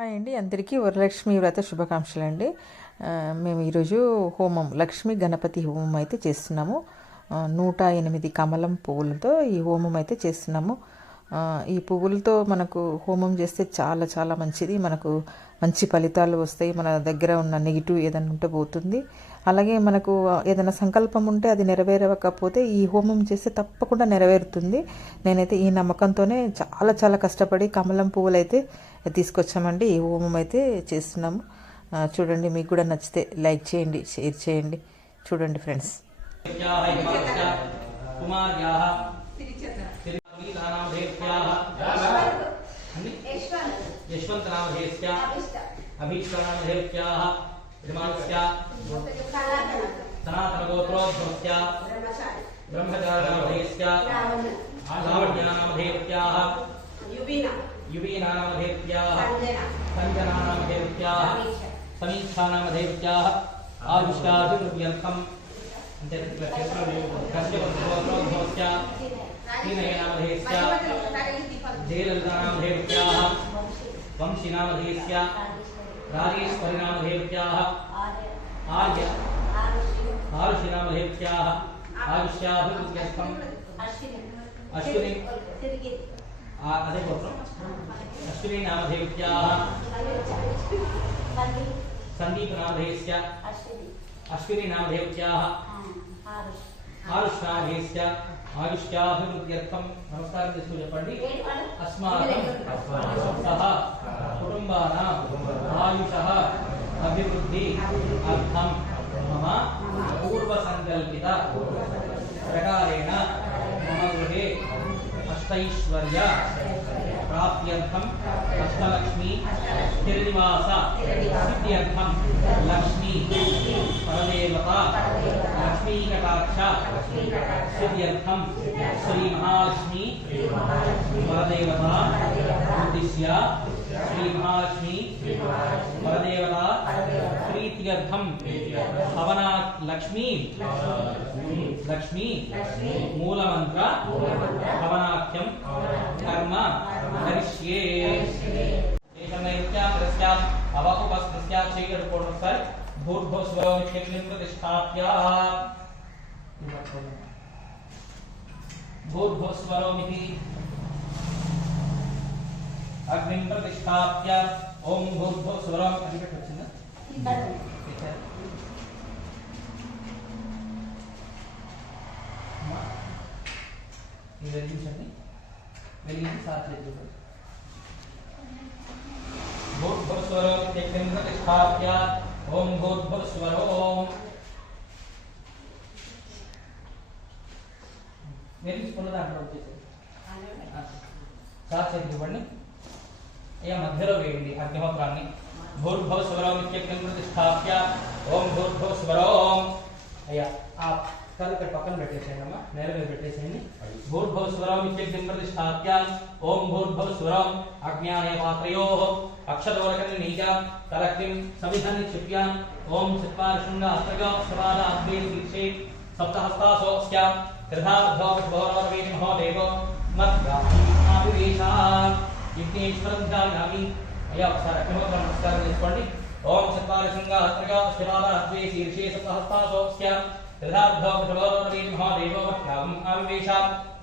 Hi అండి, అందరికీ వరలక్ష్మి వ్రత శుభాకాంక్షలు అండి. మేము ఈరోజు హోమం లక్ష్మీ గణపతి హోమం అయితే చేస్తున్నాము. 108 కమలం పువ్వులతో ఈ హోమం అయితే చేస్తున్నాము. ఈ పువ్వులతో మనకు హోమం చేస్తే చాలా చాలా మంచిది. మనకు మంచి ఫలితాలు వస్తాయి. మన దగ్గర ఉన్న నెగిటివ్ ఏదైనా ఉంటే పోతుంది. అలాగే మనకు ఏదైనా సంకల్పం ఉంటే అది నెరవేరకపోతే ఈ హోమం చేస్తే తప్పకుండా నెరవేరుతుంది. నేనైతే ఈ నమ్మకంతోనే చాలా చాలా కష్టపడి కమలం పువ్వులు అయితే తీసుకొచ్చామండి. ఈ హోమం అయితే చేస్తున్నాము. చూడండి, మీకు కూడా నచ్చితే లైక్ చేయండి, షేర్ చేయండి. చూడండి ఫ్రెండ్స్. युवीनामधेत्याः संजनानामधेत्याः समीक्षानामधेत्याः आयुष्याभिवृद्ध्यर्थं कश्यपगोत्रोद्भवस्य तीनयनामधेस्य जयललितानामधेत्याः वंशिनामधेस्य राजेश्वरीनामधेत्याः आरुषिनामधेत्याः आयुष्याभिवृद्ध्यर्थं अश्विनी अदे गोत्रम अश्विनी नामधेयत्याः संदीप नामधेयस्य अश्विनी नामधेयत्याः आरुष नामधेयस्य आयुष्याभिवृद्ध्यर्थं नमस्कारं చేస్తూ చెప్పండి. अस्माकं सह कुटुंबानां आयुषः अभिवृद्धि अर्थं मम पूर्व संकल्पित प्रकारेण मम गृहे अष्टैश्वर्य प्राप्त्यर्थं अष्टलक्ष्मी स्थिरनिवास सिद्ध्यर्थं लक्ष्मी परदेवता लक्ष्मी कटाक्ष सिद्ध्यर्थं श्री महालक्ष्मी परदेवता उद्दिश्य श्री महालक्ष्मी परदेवता प्रीत्यर्थं हवना लक्ष्मी मूलमंत्र हवनाख्यं कर्म करिष्ये. नैत्याम् अवकुपस्पृश्यात् चैकटकोणस्य भूर्भुवस्वरमित्यग्निं प्रतिष्ठाप्य भूर्भुवस्वरमिति अग्निं प्रतिष्ठाप्य ओम भूर्भुवस्वरम् अधिकट వచ్చిందా ఇది వెలిగించండి. వెలిగించి సాక్షి भूर्भुवस्वरम् इत्यग्निं प्रतिष्ठाप्य ओम भूर्भुवस्वरम् వెలిగించుకున్న దాంట్లో వచ్చేసి సాక్షి ఇవ్వండి. అయ్యా మధ్యలో వేయండి అగ్నిహోత్రాన్ని. భూర్భువస్వరम् इत्यग्निं प्रतिष्ठाप्य ओम भूर्भुवस्वरम् అయ్యా ఆ కళ్ళు పక్కన పెట్టేసేయండి అమ్మా, నేల మీద పెట్టేసేయండి. భూర్భువస్వరम् इत्यग्निं प्रतिष्ठाप्य ओम भूर्भुवस्वरम् अज्ञाने पात्रयोः अक्षतोरकनिनीजा तलक्तिं समिधं निक्षिप्य ओम चत्वारशृङ्गास्त्रगो सवाद अद्वे दीक्षे सप्तहस्तासोऽस्य त्रिधार्धोपभोरवेति महोदेवो मद्गाभिवेशा यज्ञेश्वरं ध्यायामि. అయ్యా ఒకసారి అగ్నిహోత్రం నమస్కారం చేసుకోండి. ఓం చత్వారశృంగాస్త్రగో సవాద అద్వే శీర్షే సప్తహస్తాసోऽस्य त्रिधार्धोपभोरवेति महोदेवो मद्गाभिवेशा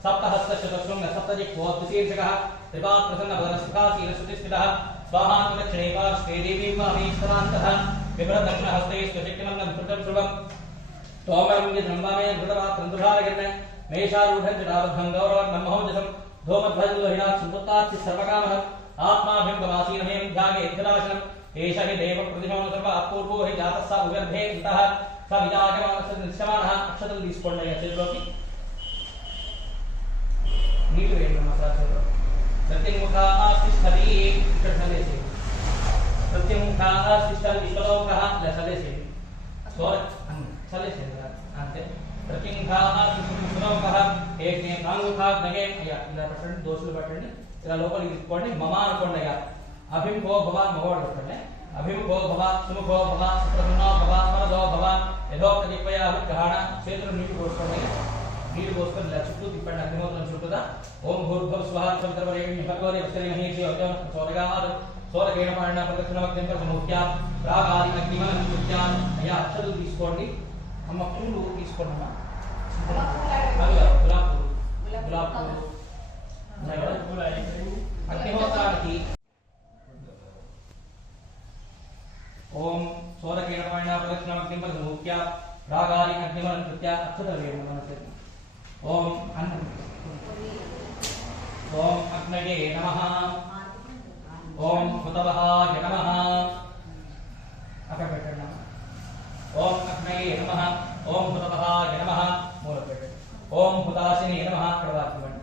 सप्तहस्तशतशृङ्ग सप्तजिह्वोद्शीर्षकः त्रिपात्रसन्नभरसुखासीनश्रुतिस्थितः स्वाहान्तदक्षिणे पार्श्वे देवी वामेश्वरान्तः विभ्रदक्षिणहस्ते स्वशक्तिमन्दं धृतं ध्रुवं तोमरं यद्रम्बामे धृतपात्रं दुधारगन् मेषारूढं जटाबद्धं गौरवं ब्रह्मोजसं धूमध्वजलोहिणात् सम्पुत्तात् सर्वकामः आत्माभिम्बवासीनमें ध्यायेद्विलासनम् एष हि देवप्रतिमो सर्व अपूर्वो हि जातः स उगर्भे इतः स विजायमानस्य दृश्यमानः अक्षतल తీసుకోండి చేతిలోకి నీళ్ళు వేయండి మసాజలో. ప్రత్యముఖాః తిష్టతి ఇక్కడ చలేసి ప్రత్యముఖాః తిష్టతి విశ్వలోకః చలేసి చలేసి అంతే. ప్రత్యముఖాః తిష్టతి విశ్వలోకః ఏకే కాంగుఖాగ్నగే అయ్యా ఇలా పట్టండి, దోషులు పట్టండి, ఇలా లోపలికి తీసుకోండి. మమ అనుకోండి. అయ్యా అభిముఖో భవ మగవాడు పట్టండి. అభిముఖో భవ సుముఖో భవ సుప్రసన్నో భవ మనదో భవ యథోక్తదిపయ గ్రహణ చేతులు నీళ్లు పోసుకోండి. నీళ్లు పోసుకొని ఇలా చుట్టూ తిప్పండి అగ్నిహోత్రం చుట్టూదా. ఓం భూర్భువః స్వః సవితర్వరేణ్యం భర్గో దేవస్య ధీమహి ధియో యో నః ప్రచోదయాత్ సోరకేణ పాడిన ప్రదక్షిణమగ్నిం ప్రసమూర్త్యా రాగాది అగ్నిమనంతుత్యా అయ్యా అక్షతలు తీసుకోండి అమ్మ పూలు తీసుకోండి అమ్మ గులాబ్ పూలు ఉన్నాయి కదా అగ్నిహోత్రానికి ఓం సోరకేణ పాడిన ప్రదక్షిణమగ్నిం ప్రసమూర్త్యా రాగాది అగ్నిమనంతుత్యా అక్షతలు వేయండి మనసు ఓం ఓం అగ్నయే నమః ఓం హుతవహాయ నమః అక్కడ పెట్టండి ఓం అగ్నయే నమః ఓం హుతవహాయ నమః మూల పెట్టండి ఓం హుతాశినే నమః అక్కడ వాక్యండి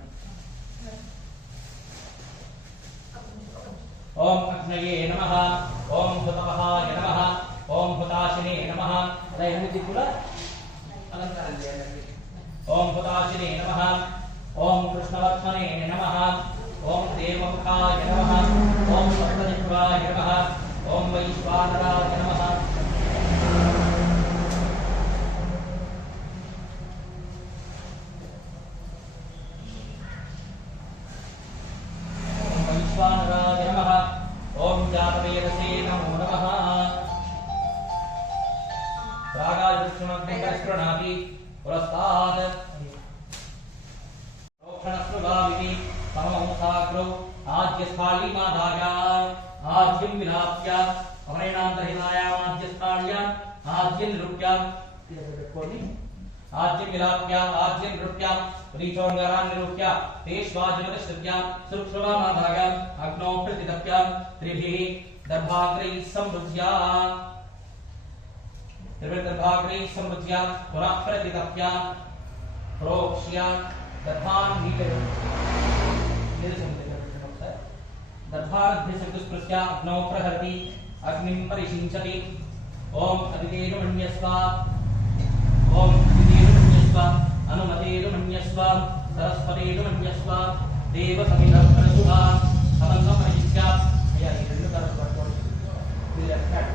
ఓం అగ్నయే నమః ఓం హుతవహాయ నమః ఓం హుతాశినే నమః అలా ఎనిమిది కూడా అలంకారం చేయండి ఓం హుతాశినే నమః ఓం కృష్ణవర్త్మనే నమః ఓం దేవముఖాయ నమః ఓం సప్తజిహ్వాయ నమః ఓం వైశ్వానరాయ నమః ఓం వైశ్వానరాయ నమః ఓం జాతవేదసే నమో నమః రాగాయ విష్ణుమగ్నిం పరిస్పృణాతి పురస్తాద్ रोक्षणस्नुभाविति सममंसाग्रौ आज्यस्थालीमादाय आज्यं विलाप्य अमरेणान्तर्हितायामाज्यस्थाल्या आज्यं निरूप्य आज्यं विलाप्य आज्यं निरूप्य रीचोङ्गारान् निरूप्य तेष्वाजनतश्रुत्य सुरुक्षमादाय अग्नौ प्रतिदप्य त्रिभिः दर्भाग्रैः संवृज्य पुनः प्रतिदप्य प्रोक्ष्य दर्भान् दर्भारभ्यसुस्पृश्य अग्नौ प्रहरति अग्निं परिषिञ्चति ओम अदितेरुमन्यस्व अनुमतेरुमन्यस्व सरस्वतेरुमन्यस्व देवसमिधप्रसुहा समन्वपरिचित्य अय्या ఈ రెండు కరెక్ట్ పట్టుకోండి ఇది లెఫ్ట్ హ్యాండ్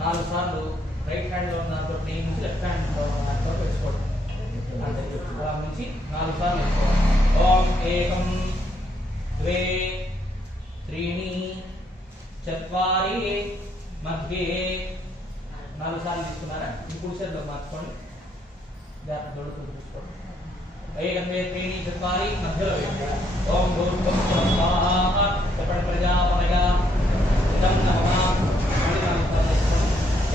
నాలుగు సార్లు రైట్ హ్యాండ్ లో ఉన్న తోటి నుంచి లెఫ్ట్ హ్యాండ్ లో ఉన్న తోటి వేసుకోండి నుంచి 4 సార్లు ఓం ఏకం ద్వే త్రీణి చత్వారి మధ్యే 4 సార్లు తీసుకున్నారా ఇప్పుడు చేతిలో మార్చుకోండి జాగ్రత్త దొడుకుని చూసుకోండి ఏకం ద్వే త్రీణి చత్వారి మధ్యలో ఓం భూర్భువః స్వాహా చెప్పండి ప్రజాపనయ ఇదం నమః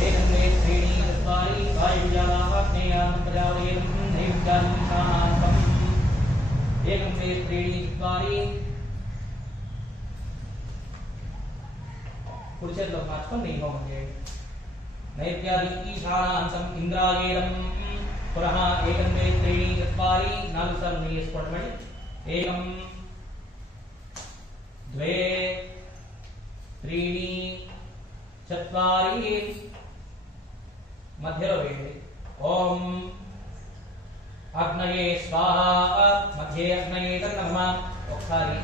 ఏకం ద్వే త్రీణి చత్వారి వాయువ్యాలాగ్నేయాం ప్రజావేదం నైవ్యాలింశానాంతం ఏకం ద్వే త్రీణి చత్వారి కుడి చేతిలో మార్చుకొని నీ హోమం చేయండి నైవ్యాది ఈశానాంతం ఇంద్రాయేణం పునః ఏకం ద్వే త్రీణి చత్వారి 4 సార్లు నీ వేసుకోండి మళ్ళీ ఏకం ద్వే త్రీణి చత్వారి మధ్యలో వేయండి ఓం అగ్నయే స్వాహ మధ్యే అగ్నయే నమః ఒకసారి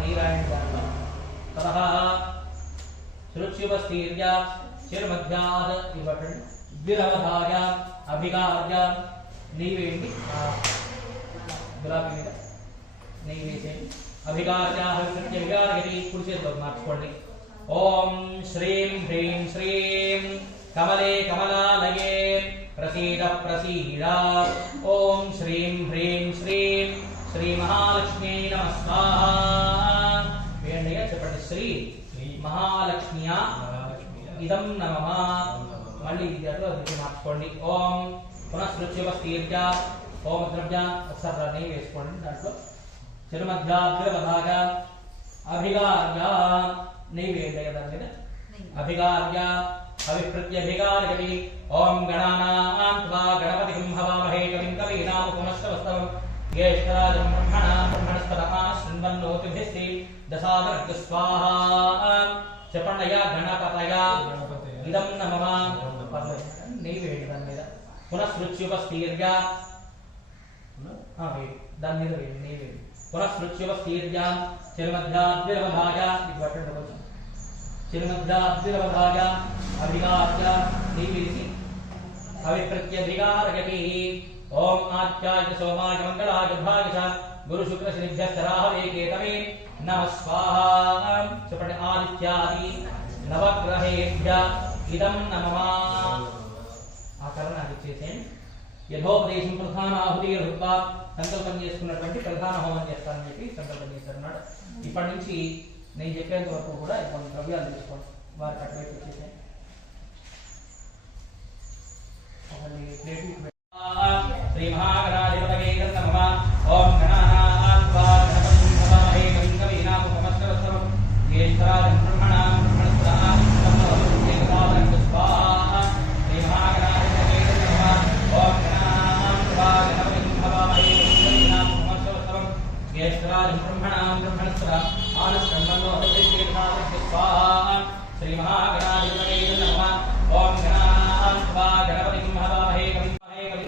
నీరాయణ దాంట్లో తరహ సురుచ్యుపస్థీర్య చిరుమధ్యాద్ ఇవ్వండి ద్విరవధాయ అభిగార్య నెయ్యి వేయండి గులాబీ మీద నెయ్యి వేసేయండి అభిగార్య అభిగార్యతి కుడి చేతిలో మార్చుకోండి ఓం శ్రీం హ్రీం శ్రీం కమలే కమలాలయే ప్రసీద ప్రసీద ఓం శ్రీం హ్రీం శ్రీం శ్రీ మహాలక్ష్మీ నమః వేయండి చెప్పండి శ్రీ మహాలక్ష్మియా ఇదం నమః మళ్ళీ ఇది అటు అది మార్చుకోండి ఓం పునఃసృత్యుపస్థీర్య ఓం ద్రవ్య ఒకసారి నెయ్యి వేసుకోండి దాంట్లో చిరుమధ్యాగ్రవధాగా అభిగార్య నెయ్యి వేయండి కదా మీద అభిగార్య అవిప్రత్యభిగార్యతి ఓం గణానాం త్వా గణపతిం హవామహే కవిం కవీనాముపమశ్రవస్తవం జ్యేష్ఠరాజం బ్రహ్మణస్పతః శృణ్వన్నోతిభిస్సి దశావర్గ స్వాహా చెప్పండయ్యా గణపతయ ఇదం నమః నెయ్యి వేయండి దాని మీద పునఃసృత్యుపస్థీర్య దాని మీద వేయండి నెయ్యి వేయండి పునఃసృత్యుపస్థీర్య చిరుమధ్యాద్విరవధాయ ఇది పట్టండి కొంచెం చిరుమధ్యాద్విరవధాయ అభిగార్య నెయ్యి వేసి అవిప్రత్యభిగారయతి ఓం ఆచ్యాయ సోమాయ మంగళాయ భాగ गुरु शुक्र शनिभ्यश्च राहवे केतवे नमः स्वाहा చెప్పండి ఆదిత్యాది నవగ్రహేభ్య ఇదం నమః ఆ కరణ ఇచ్చేసేయండి యథోపదేశం ప్రధాన ఆహుతి రూపా సంకల్పం చేసుకున్నటువంటి ప్రధాన హోమం చేస్తానని చెప్పి సంకల్పం చేస్తారన్నమాట ఇప్పటి నుంచి నేను చెప్పేంత వరకు కూడా కొన్ని ద్రవ్యాలు తీసుకోండి వారి కట్టబెట్టి వచ్చేసేయండి श्री महागणाधिपतये नमः ओम गणानान्वा गणपतिं भवामहे कविं कवीनामुपमश्रवस्तवं ज्येष्ठराजं ब्रह्मणां ब्रह्मणस्पदां ब्रह्मणस्पदां स्वाहा श्री महागणाधिपतये नमः ओम गणानान्वा गणपतिं भवामहे कविं कवीनामुपमश्रवस्तवं ज्येष्ठराजं ब्रह्मणां ब्रह्मणस्पदां आनस्कन्मन्नोदयेत्सादं स्वाहा श्री महागणाधिपतये नमः ओम गणानान्वा गणपतिं भवामहे कविं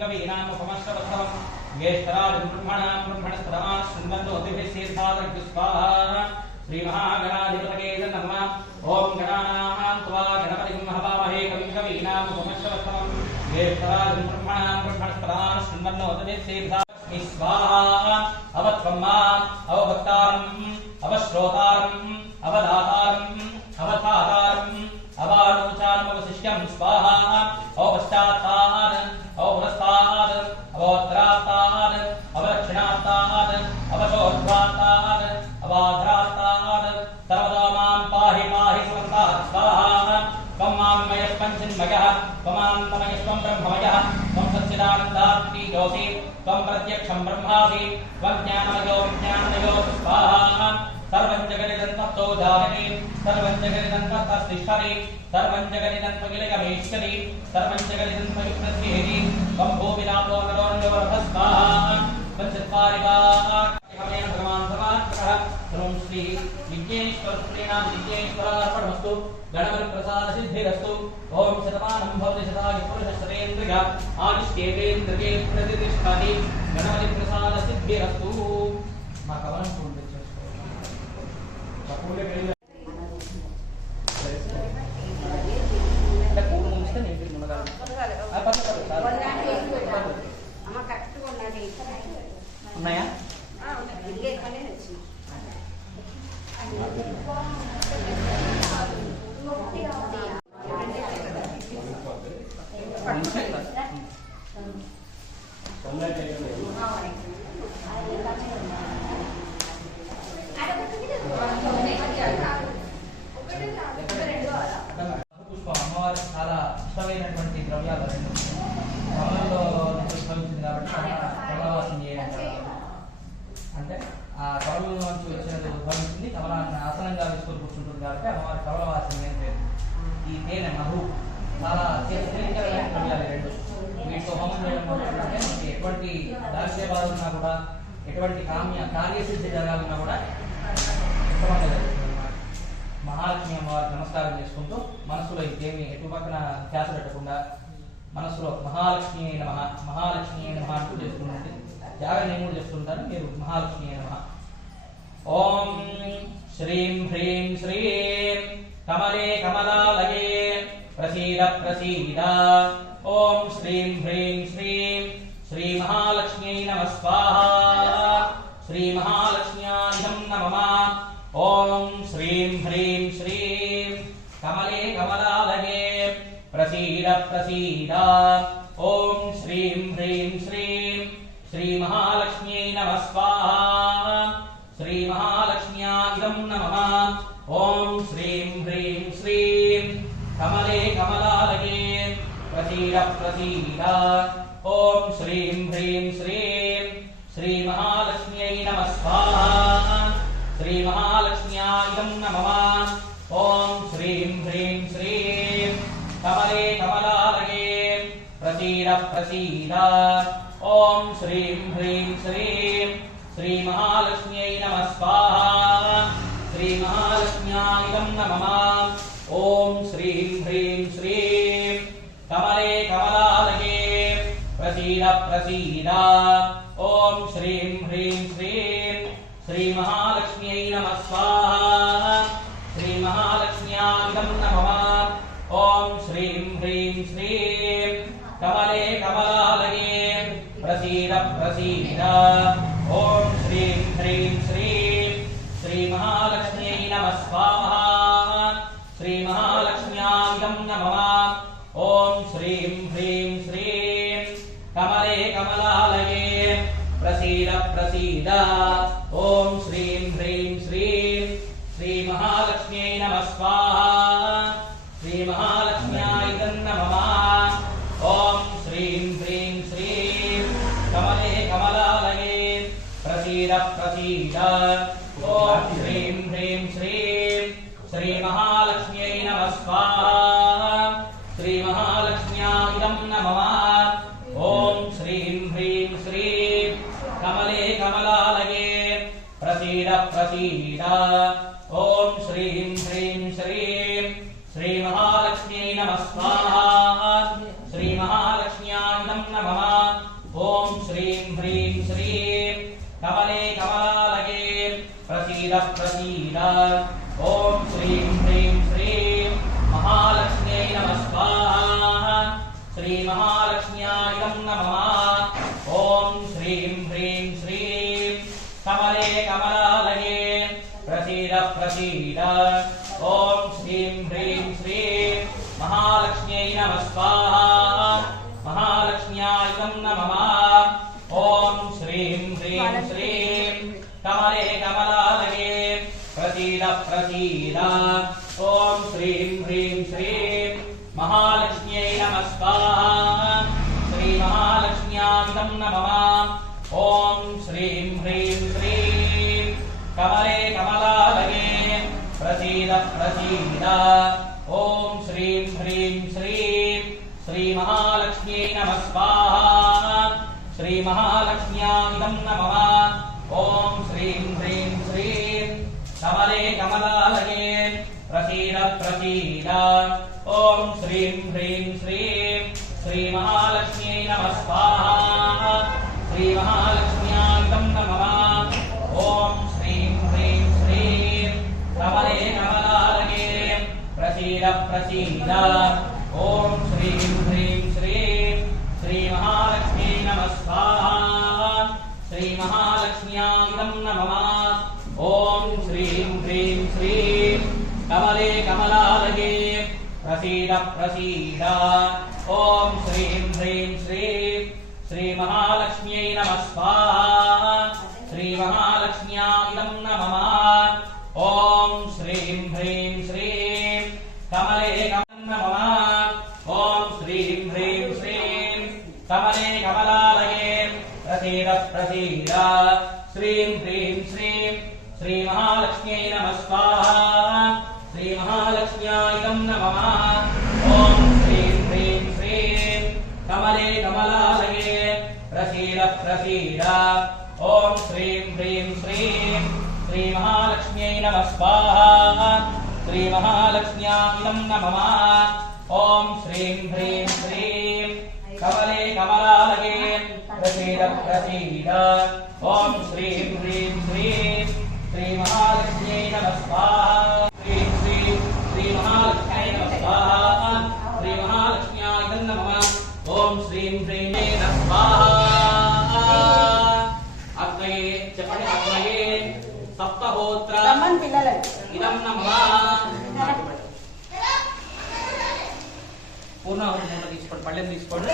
कवीनामुपमश्रवस्तवं ज्येष्ठराजं ब्रह्मणां ब्रह्मणस्पदां शृण्वन्नोतिभिस्सीर्धादग् स्वाहा श्री महागणाधिपतये नमः ओम गणानान्त्वा गणपतिं हवामहे कविं कवीनामुपमश्रवस्तवं ज्येष्ठराजं ब्रह्मणां ब्रह्मणस्पदां शृण्वन्नोतिभिस्सीर्धादग् स्वाहा अवत्वं माम् अवभक्तारम् अवश्रोतारम् अवदातारम् अवधातारम् अवानोचानमवशिष्यं स्वाहा अवपश्चात्तात् अवपुरस्तात् अवोत्तरात्तात् अवदक्षिणात्तात् अवशोर्ध्वात्तात् अवाधरात्तात् सर्वदा मां पाहि पाहि समन्तात् स्वाहा त्वं मामयः पञ्चन्मयः त्वमानन्दमयस्त्वं ब्रह्ममयः त्वं सच्चिदानन्दात्मी योऽसि त्वं प्रत्यक्षं ब्रह्मासि त्वं ज्ञानमयो विज्ञानमयो स्वाहा सर्वं जगदिदं तत्तो जागति सर्वं जगदिदं तत्तिष्ठति सर्वं जगदिदं त्वगिलगमेष्यति सर्वं जगदिदं त्वगिप्रत्येति त्वं भूमिनाथो नरोऽन्यवरः स्वाहा पंचत्वारिवाहमेन भगवान् समात्मकः ॐ श्री विज्ञेश्वरस्त्रीणां विज्ञेश्वरार्पणमस्तु गणपतिप्रसादसिद्धिरस्तु ॐ शतमानं भवति शताय पुरुषशतेन्द्रिय आयुष्येतेन्द्रिये प्रतिष्ठति गणपतिप्रसादसिद्धिरस्तु మా కవనం పూలు తెచ్చేసుకోవాలి పూలు అంటే పూలు ముంచితే నేను మునగాలి ఉన్నాయా పుష్పం అమ్మవారికి చాలా ఇష్టమైనటువంటి ద్రవ్యాలు రెండు కమలంలో ఉద్భవించింది కాబట్టి కమలవాసం చేయాలి అంటే ఆ కమలం నుంచి వచ్చినది ఉద్భవించింది కమలాన్ని ఆసనంగా వేసుకొని కూర్చుంటుంది కాబట్టి అమ్మవారి కమలవాసం ఏం పేరు ఈ తేనె మధు చాలా తేలికైన ద్రవ్యాలు రెండు వీటితో హోమం చేయడం వల్ల మనకి ఎటువంటి దారిద్ర్య బాధ ఉన్నా కూడా ఎటువంటి కార్యసిద్ధి జరగాలన్నా కూడా ఉత్తమంగా జరుగుతుంది అన్నమాట మహాలక్ష్మి అమ్మవారికి నమస్కారం చేసుకుంటూ మనసులో ఇంకేమి ఎటు పక్కన ధ్యాస పెట్టకుండా మనసులో మహాలక్ష్మి నమః మహాలక్ష్మి నమః అంటూ చేసుకుంటుంది జాగరణ నేను కూడా చేస్తుంటాను మీరు మహాలక్ష్మి నమః ఓం శ్రీం హ్రీం శ్రీం కమలే కమలాలయే ప్రసీద ప్రసీద ఓం శ్రీం హ్రీం శ్రీం శ్రీ మహాలక్ష్మ్యై నమః స్వాహా శ్రీ మహాలక్ష్మ్యాయం నమః ఓం శ్రీం హ్రీం శ్రీం కమలే కమలాలయే ప్రసీద ప్రసీద ఓం శ్రీం హ్రీం శ్రీం శ్రీ మహాలక్ష్మ్యై నమః స్వాహా శ్రీ మహాలక్ష్మ్యాయం నమః ఓం శ్రీం హ్రీం శ్రీం కమలే కమలాలయే ప్రసీద ప్రసీద ఓం శ్రీం హ్రీం శ్రీం శ్రీ మహాలక్ష్మ్యై నమః స్వాహా శ్రీ మహాలక్ష్మ్యాయం నమః ఓం శ్రీం హ్రీం శ్రీం కమలే కమలాలయే ప్రసీద ప్రసీద ఓం శ్రీం హ్రీం శ్రీం శ్రీ మహాలక్ష్మ్యై నమః స్వాహా శ్రీ మహాలక్ష్మ్యాయం నమః ఓం శ్రీం హ్రీం శ్రీం కమలే కమలాలయే ప్రసీద ప్రసీద ఓం శ్రీం హ్రీం శ్రీం శ్రీ మహాలక్ష్మ్యై నమః స్వాహా శ్రీ మహాలక్ష్మ్యాయం నమః ఓం శ్రీం హ్రీం శ్రీం కమలే కమలాలయే ప్రసీద ప్రసీద ఓం శ్రీం श्रीमहालक्ष्म्यै नमः स्वाहा श्रीमहालक्ष्म्यां नमः ॐ श्रीं ह्रीं श्रीं कमले कमलालये प्रसीद प्रसीद ॐ श्रीं ह्रीं श्रीं श्रीमहालक्ष्म्यै नमः स्वाहा श्रीमहालक्ष्म्याय नमः ॐ श्रीं ह्रीं श्रीं कमले कमलालये प्रसीद प्रसीद ॐ श्रीं ह्रीं श्रीं श्रीमहालक्ष्म्यै नमः स्वाहा श्रीमहालक्ष्म्याय नमः ॐ श्रीं ह्रीं श्रीं कमले कमलालये प्रसीद प्रसीद ॐ श्रीं ह्रीं श्रीं श्रीमहालक्ष्म्यै नमः स्वाहा श्रीमहालक्ष्म्याय नमः ॐ श्रीं ह्रीं श्रीं कमले कमलालये प्रसीद प्रसीद ॐ श्रीं ह्रीं श्रीं महालक्ष्म्यै नमः स्वाहा श्रीमहालक्ष्म्याय नमः ॐ श्रीं ह्रीं श्रीं कमले कमलालये प्रसीद प्रसीद ॐ श्रीं ह्रीं श्रीं महालक्ष्म्यै नमः स्वाहा महालक्ष्म्याय नमः ॐ श्रीं ह्रीं श्रीं कमले कमलालये प्रसीद प्रसीद ॐ श्रीं ह्रीं श्रीं महालक्ष्म्यै नमः स्वाहा श्रीमहालक्ष्म्याय नमः ॐ श्रीं ह्रीं श्रीं कमले कमलालये प्रसीद प्रसीद ॐ श्रीं ह्रीं श्रीं श्रीमहालक्ष्म्यै नमः स्वाहा श्रीमहालक्ष्म्याय नमः ॐ श्रीं ह्रीं श्रीं कमले कमलालये प्रसीद प्रसीद ॐ श्रीं ह्रीं श्रीं श्रीमहालक्ष्म्यै नमः स्वाहा श्रीमहालक्ष्म्याय नमः ॐ श्रीं ह्रीं श्रीं कमले कमलालये प्रसीद प्रसीद ॐ श्रीं ह्रीं श्रीं श्रीमहालक्ष्म्यै नमः स्वाहा श्रीमहालक्ष्म्याय नमः ॐ श्रीं ह्रीं श्रीं कमले कमलालये प्रसीद प्रसीद ॐ श्रीं ह्रीं श्रीं श्रीमहालक्ष्म्यै नमः स्वाहा श्रीमहालक्ष्म्याय नमः ॐ श्रीं ह्रीं श्रीं कमले नमः ॐ श्रीं ह्रीं श्रीं कमले कमलालये प्रसीद प्रसीद श्रीं ह्रीं श्रीं श्रीमहालक्ष्म्यै नमः स्वाहा श्रीमहालक्ष्म्याय नमः ॐ श्रीं ह्रीं श्रीं कमले कमलालये प्रसीद प्रसीद ॐ श्रीं ह्रीं श्रीं श्रीमहालक्ष्म्यै नमः स्वाहा श्रीमहालक्ष्म्याय नमः ॐ श्रीं ह्रीं श्रीं कमले कमलालये प्रसीद प्रसीद ॐ श्रीं ह्रीं श्रीं श्रीमहालक्ष्म्यै नमः स्वाहा श्रीं श्रीं श्रीमहालक्ष्म्यै नमः स्वाहा श्रीमहालक्ष्म्याय नमः ॐ श्रीं ह्रीं नमः स्वाहा अग्नये చెప్పండి अग्नये सप्तहोत्र इदं नमः పూర్ణాహుతి మూట తీసుకోండి పళ్ళెం తీసుకోండి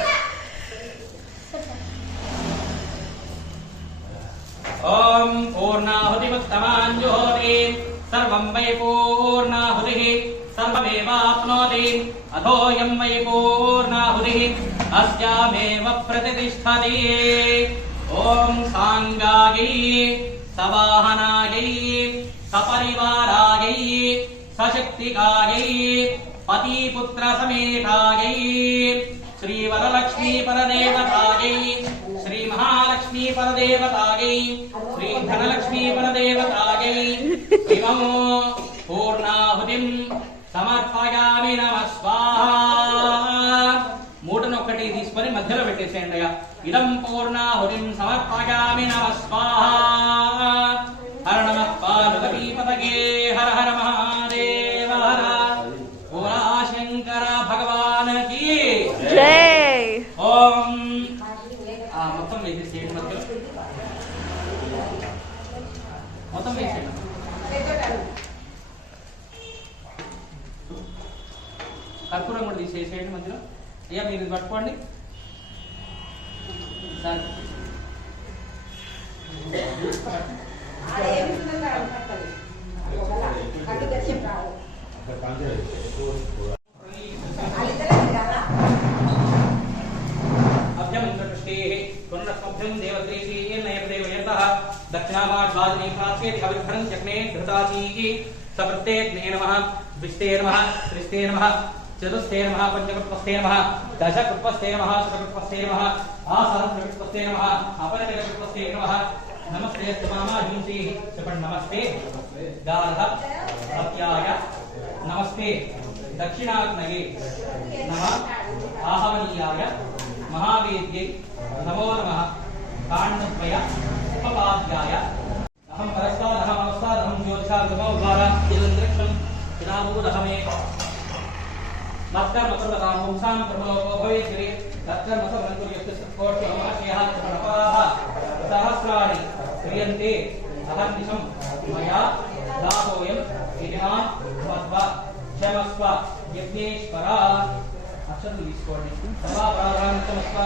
ఓం పూర్ణాహుతిముత్తమాంజుహోతి సర్వం వై పూర్ణాహుతిః సర్వమేవాప్నోతి అథోయం వై పూర్ణాహుతిః అస్యామేవ ప్రతిష్ఠతి ఓం సాంగాయై సవాహనాయై సపరివారాయై సశక్తికాయై పతిపుత్ర సమేతాయై శ్రీవరలక్ష్మీ పరదేవతాయై శ్రీ మహాలక్ష్మీ పరదేవతాయై శ్రీ ధనలక్ష్మీ పరదేవతాయై ఇమం పూర్ణాహుతిం సమర్పయామి నమః స్వాహా మూటను ఒక్కటి తీసుకొని మధ్యలో పెట్టేసేయండి అయ్యా ఇదం పూర్ణాహుతిం సమర్పయామి నమః స్వాహా హర నమః పార్వతీపతగే హర హర మహాదేవ హర శంకర భగవాన్ కి జై. ఓం మొత్తం వేసేసేయండి మధ్యలో మొత్తం వేసేయండి కర్పూరం కూడా తీసేసేయండి మధ్యలో. అయ్యా మీరు ఇది పట్టుకోండి సార్. पुनरस्मभ्यं देवद्रेशीयेन नयदेवयन्तः दक्षिणाभाद्वादिनी प्राप्येति हविर्भरं जग्ने धृताचीः सप्रत्येग्ने नमः विष्टे नमः त्रिष्टे नमः चतुष्टे नमः पंचकृत्वस्ते नमः दशकृत्वस्ते नमः शतकृत्वस्ते नमः आसहस्रकृत्वस्ते नमः अपरकृत्वस्ते नमः नमस्ते स्तमामाहिंसीः सुपन् नमस्ते गालः सत्याय नमस्ते दक्षिणाग्नये नमः आहवनीयाय महावेद्यै नमो नमः काण्डद्वय उपपाद्याय अहं परस्तादहं अवस्तादहं ज्योतिषागमो द्वारा इदन्तरिक्षं विनामूदहमे मत्कर्मकुर्वतां पुंसां प्रमलोको भवेद्गिरि तत्कर्मसमनुर्यस्तकोट्यमहर्षयः प्रणपाः सहस्राणि क्रियन्ते अहर्निशं मया दासोऽयं यजमान् मत्व क्षमस्व यज्ञेश्वरा अक्षतु తీసుకోండి. సర్వాపరాధానమస్వ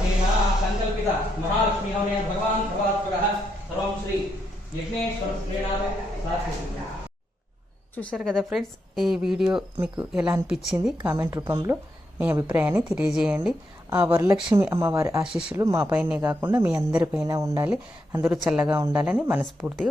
నేనా సంకల్పిత మహాలక్ష్మీ హవనే భగవాన్ భగవాత్మకః సర్వం శ్రీ యజ్ఞేశ్వర ప్రేణాతో సాధిస్తుంది. చూశారు కదా ఫ్రెండ్స్, ఈ వీడియో మీకు ఎలా అనిపించింది కామెంట్ రూపంలో మీ అభిప్రాయాన్ని తెలియజేయండి. ఆ వరలక్ష్మి అమ్మవారి ఆశీస్సులు మా పైనే కాకుండా మీ అందరిపైన ఉండాలి, అందరూ చల్లగా ఉండాలని మనస్ఫూర్తిగా